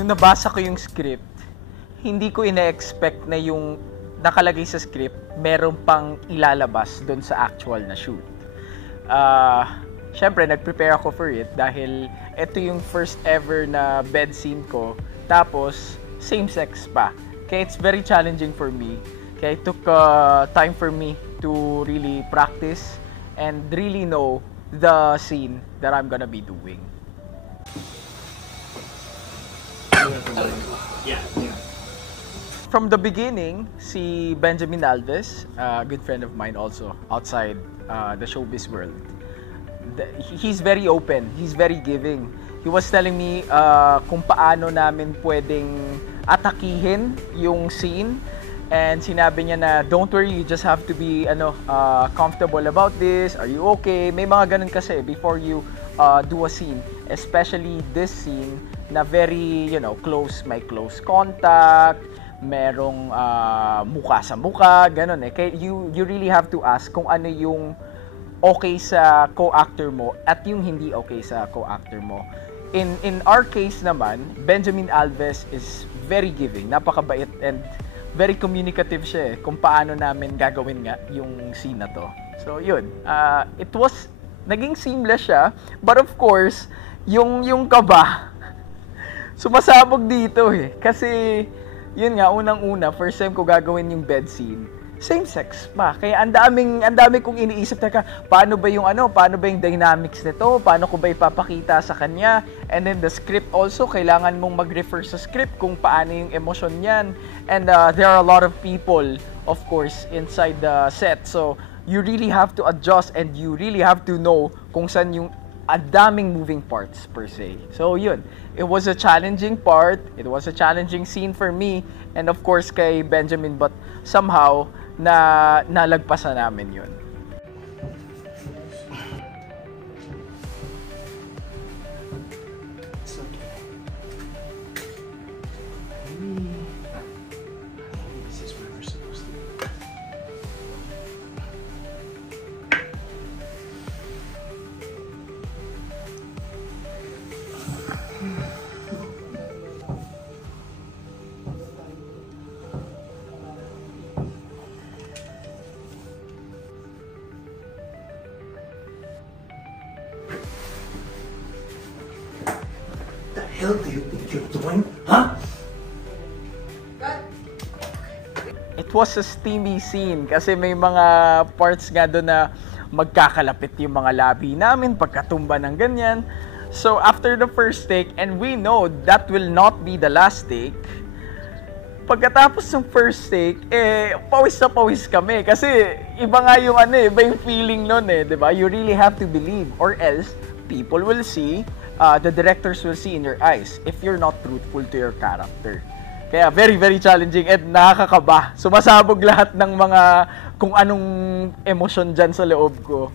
Nung nabasa ko yung script, hindi ko ina-expect na yung nakalagay sa script, meron pang ilalabas doon sa actual na shoot. Siyempre, nag-prepare ako for it dahil ito yung first ever na bed scene ko. Tapos, same-sex pa. Kaya it's very challenging for me. Kaya it took time for me to really practice and really know the scene that I'm gonna be doing. From the beginning, si Benjamin Alves, a good friend of mine also outside the showbiz world, he's very open, he's very giving. He was telling me kung paano namin pwedeng atakihin yung scene, and sinabi niya na don't worry, you just have to be comfortable about this. Are you okay? May mga ganun kasi before you do a scene, especially this scene na very close, may close contact, merong muka sa muka, ganun eh. Kaya you really have to ask kung ano yung okay sa co-actor mo at yung hindi okay sa co-actor mo. In our case naman, Benjamin Alves is very giving, napakabait and very communicative siya eh, kung paano namin gagawin nga yung scene na to. So yun, naging seamless siya, but of course, yung kaba, sumasabog dito eh. Kasi yun nga, unang-una, first time ko gagawin yung bed scene, same sex pa. Kaya ang dami kong iniisip, paano ba yung dynamics nito? Paano ko ba ipapakita sa kanya? And then the script also, kailangan mong mag-refer sa script kung paano yung emosyon niyan. And there are a lot of people, of course, inside the set. So you really have to adjust and you really have to know kung saan yung daming moving parts per se. So yun, it was a challenging part, it was a challenging scene for me and of course kay Benjamin, but somehow nalagpasan namin yun. What the hell do you think you're doing? Huh? It was a steamy scene kasi may mga parts nga doon na magkakalapit yung mga labi namin pagkatumba ng ganyan. So after the first take, and we know that will not be the last take, pagkatapos ng first take, pawis na pawis kami kasi iba nga yung iba yung feeling nun eh, 'di ba? You really have to believe or else people will see, the directors will see in your eyes if you're not truthful to your character. Kaya very, very challenging and nakakakaba. Sumasabog lahat ng mga kung anong emosyon dyan sa loob ko.